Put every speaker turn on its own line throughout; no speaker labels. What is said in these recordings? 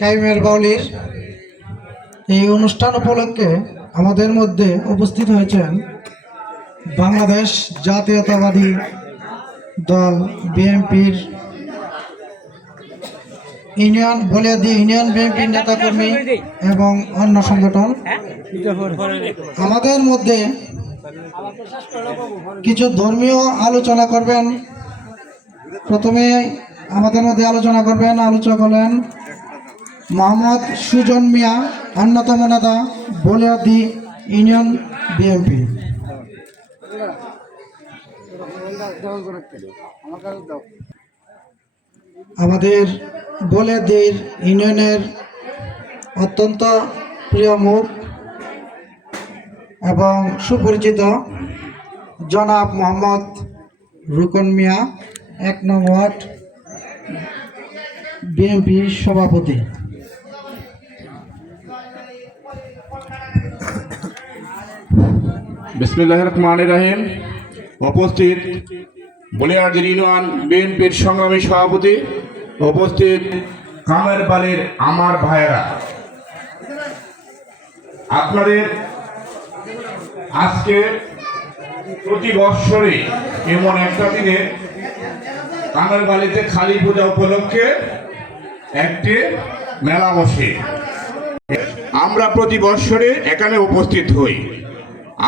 কাইমের বাউলির এই অনুষ্ঠান উপলক্ষে আমাদের মধ্যে উপস্থিত হয়েছেন বাংলাদেশ জাতীয়তাবাদী দল বিএনপির ইউনিয়ন, বলিয়াদি ইউনিয়ন বিএনপির নেতাকর্মী এবং অন্য সংগঠন। আমাদের মধ্যে কিছু ধর্মীয় আলোচনা করবেন। প্রথমে আমাদের মধ্যে আলোচনা করবেন আলোচনা করলেন মোহাম্মদ সুজন মিয়া, অন্যতম নেতা, বলিয়াদি ইউনিয়ন বিএনপি। আমাদের বলিয়াদির ইউনিয়নের অত্যন্ত প্রিয় মুখ এবং সুপরিচিত জনাব মোহাম্মদ রুকন মিয়া, এক নং ওয়ার্ড বিএনপির সভাপতি।
বিসমিল্লাহ রহমান রাহিম। উপস্থিত বলিয়ারদের ইউনিয়ন বিএনপির সংগ্রামী সভাপতি, উপস্থিত কামের বালির আমার ভাইয়েরা। আপনাদের আজকে প্রতি বৎসরে এমন একটা দিনে কামের বালিতে খালি পূজা উপলক্ষে একটি মেলা বসে। আমরা প্রতি বৎসরে এখানে উপস্থিত হই।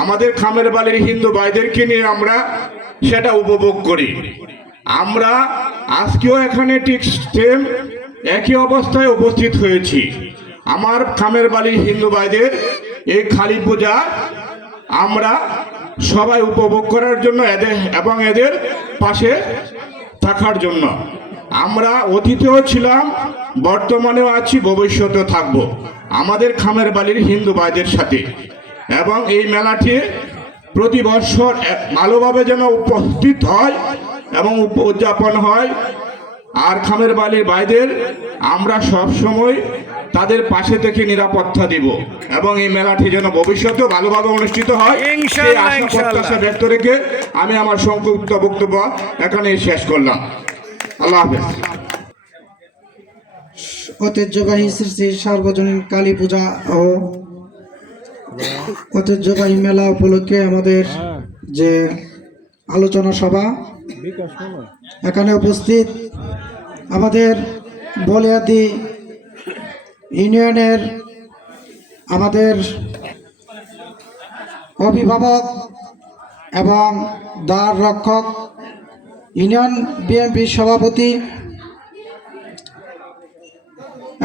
আমাদের খামের বালির হিন্দু ভাইদেরকে নিয়ে আমরা সেটা উপভোগ করি। আমরা আজকেও এখানে ঠিক সেম একই অবস্থায় উপস্থিত হয়েছি। আমার খামের বালির হিন্দু ভাইদের এই কালী পূজা আমরা সবাই উপভোগ করার জন্য এদের এবং এদের পাশে থাকার জন্য। আমরা অতীতেও ছিলাম, বর্তমানেও আছি, ভবিষ্যতেও থাকব। আমাদের খামের বালির হিন্দু ভাইদের সাথে। এবং এই মেলাটি প্রতি বছর ভালোভাবে যেন উপস্থিত হয় এবং উদযাপন হয়। আর খামের বালির বাইদের আমরা সব সময় তাদের পাশে থেকে নিরাপত্তা দিব এবং এই মেলাটি যেন ভবিষ্যতেও ভালোভাবে অনুষ্ঠিত হয়। সেই
ইনশাআল্লাহ,
আশা প্রত্যাশা ব্যক্ত রেখে আমি আমার সংক্ষিপ্ত বক্তব্য এখানে শেষ করলাম। আল্লাহ হাফেজ।
ঐতিহ্যবাহী শ্রী সার্বজনীন কালী পূজা ও ঐতিহ্যবাহী মেলা উপলক্ষে আমাদের যে আলোচনা সভা এখানে উপস্থিত আমাদের বলিয়াদি ইউনিয়নের আমাদের অভিভাবক এবং দ্বার রক্ষক ইউনিয়ন বিএনপির সভাপতি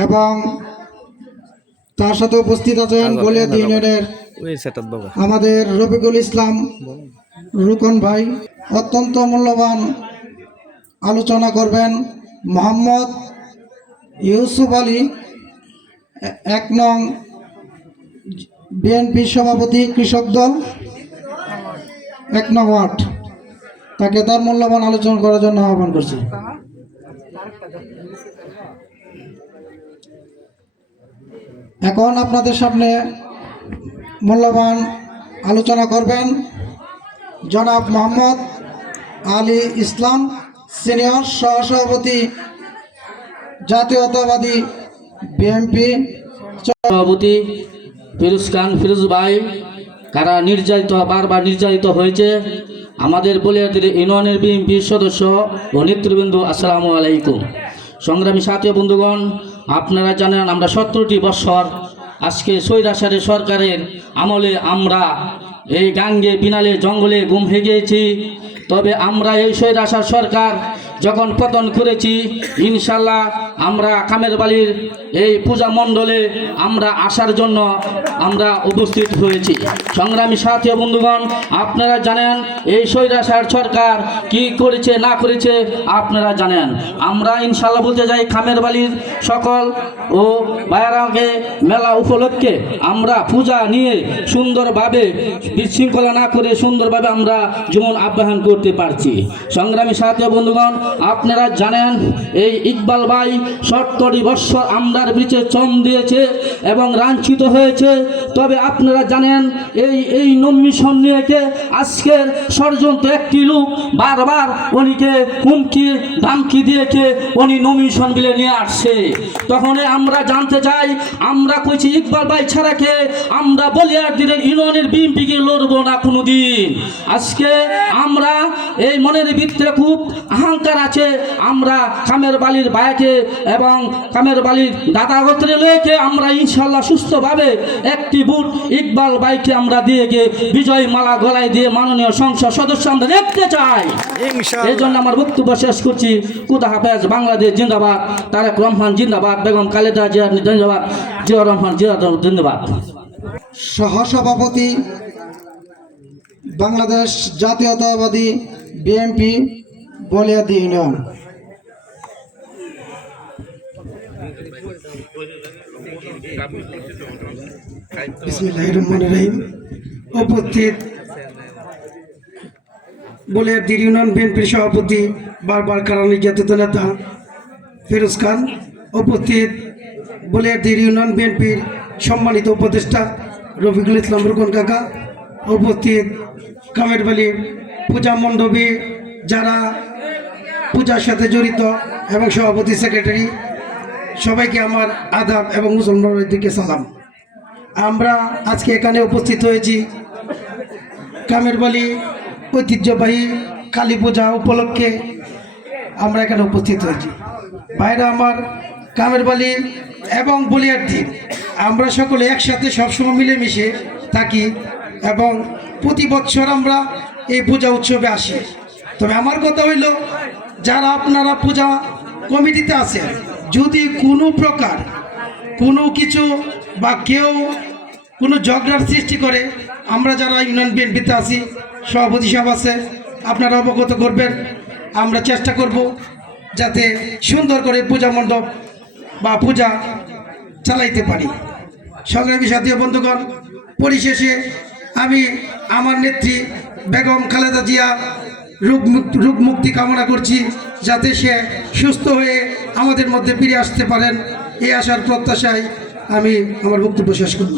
এবং তার সাথে উপস্থিত আছেন বলিয়াদি ইউনিয়নের আমাদের রফিকুল ইসলাম রুকন ভাই অত্যন্ত মূল্যবান আলোচনা করবেন মোহাম্মদ ইউসুফ আলী এক নং বিএনপি সভাপতি কৃষক দল এক নং ওয়ার্ড। তাকে তার মূল্যবান আলোচনা করার জন্য আহ্বান করছি। এখন আপনাদের সামনে মূল্যবান আলোচনা করবেন জনাব মোহাম্মদ আলী ইসলাম, সিনিয়র সহসভাপতি, জাতীয়তাবাদী বিএনপি।
সভাপতি ফিরোজ খান, ফিরোজ ভাই, কারা নির্যাতিত, বারবার নির্যাতিত হয়েছে, আমাদের বলিয়াদের ইউনিয়নের বিএনপির সদস্য ও নেতৃবৃন্দ, আসসালামু আলাইকুম। সংগ্রামী সাথী বন্ধুগণ আপনারা জানেন আমরা সতেরোটি বৎসর আজকে সৈরাসারের সরকারের আমলে আমরা এই গাঙ্গে বিনালে জঙ্গলে গুম হয়ে গিয়েছি তবে আমরা এই সৈরাসার সরকার যখন পতন করেছি, ইনশাল্লাহ আমরা কামের বালির এই পূজা মণ্ডলে আমরা আসার জন্য আমরা উপস্থিত হয়েছি। সংগ্রামী সাথী বন্ধুগণ, আপনারা জানেন এই সৈরাসার সরকার কি করেছে, না করেছে, আপনারা জানেন। আমরা ইনশাল্লাহ বলতে যাই, খামের বালির সকল ও বাইরাকে মেলা উপলক্ষে আমরা পূজা নিয়ে সুন্দরভাবে, বিশৃঙ্খলা না করে সুন্দরভাবে আমরা জীবন আহ্বান করতে পারছি। সংগ্রামী সাথী বন্ধুগণ, আপনারা জানেন এই ইকবাল ভাই সত্তরটি বৎসর আমরার বিচে চম দিয়েছে এবং লাঞ্ছিত হয়েছে। তবে আপনারা জানেন, এই এই নমিশন নিয়েকে আজকের ষড়যন্ত্র একটি লোক বারবার উনিকে হুমকি, ধামকি দিয়েকে উনি নমিশন বিলে নিয়ে আসছে। তখন আমরা জানতে চাই, আমরা কইছি, ইকবাল ভাই ছাড়াকে আমরা বলি বলিয়ার দিনের ইউনিয়নের বিএনপিকে লড়বো না কোনো দিন আজকে আমরা এই মনের ভিতরে খুব অহংকার আছে। আমরা কামের বালির ভাইকে এবং কামের বালির দাদা গোত্রে লয়েকে আমরা ইনশাল্লাহ সুস্থভাবে একটি বুট ইকবাল বাইকে আমরা দিয়ে গিয়ে বিজয় মালা গলায় দিয়ে মাননীয় সংসদ সদস্য আমরা দেখতে চাই। এই জন্য আমার বক্তব্য শেষ করছি। কুদা হাফেজ বাংলাদেশ জিন্দাবাদ। তারেক রহমান জিন্দাবাদ। বেগম খালেদা জিয়া জিন্দাবাদ। জিয়া রহমান জিয়া জিন্দাবাদ।
সহসভাপতি বাংলাদেশ জাতীয়তাবাদী বিএনপি বলিয়াদি ইউনিয়ন।
বিসমিল্লাহির রহমানির রহিম উপস্থিত ইউনিয়ন বিএনপির সভাপতি বারবার কারা নির্যাতিত নেতা ফিরোজ খান। উপস্থিত বলিয়াদির ইউনিয়ন বিএনপির সম্মানিত উপদেষ্টা রফিকুল ইসলাম রুকন কাকা। উপস্থিত কামের বালি পূজা মণ্ডপে যারা পূজার সাথে জড়িত এবং সভাপতি সেক্রেটারি সবাইকে আমার আদাব এবং মুসলমানের দিকে সালাম। আমরা আজকে এখানে উপস্থিত হয়েছি। কামের বালি ঐতিহ্যবাহী কালী পূজা উপলক্ষে আমরা এখানে উপস্থিত হয়েছি। ভাইরা আমার কামের বালি এবং বলিয়ার দিন, আমরা সকলে একসাথে সবসময় মিলেমিশে থাকি এবং প্রতি বছর আমরা এই পূজা উৎসবে আসি। তবে আমার কথা হইল, যারা আপনারা পূজা কমিটিতে আছেন যদি কোনো প্রকার কোনো কিছু বা কেউ কোনো ঝগড়ার সৃষ্টি করে, আমরা যারা ইউনিয়ন বিএনপিতে আছি, সভাপতি সাহেব আছে, আপনারা অবগত করবেন। আমরা চেষ্টা করব যাতে সুন্দর করে পূজা মণ্ডপ বা পূজা চালাইতে পারি। সংগ্রামী সাথী বন্ধুগণ, পরিশেষে আমি আমার নেত্রী বেগম খালেদা জিয়া রোগ মুক- রোগ মুক্তি কামনা করছি যাতে সে সুস্থ হয়ে আমাদের মধ্যে ফিরে আসতে পারেন। এই আসার প্রত্যাশায় আমি আমার বক্তব্য শেষ করব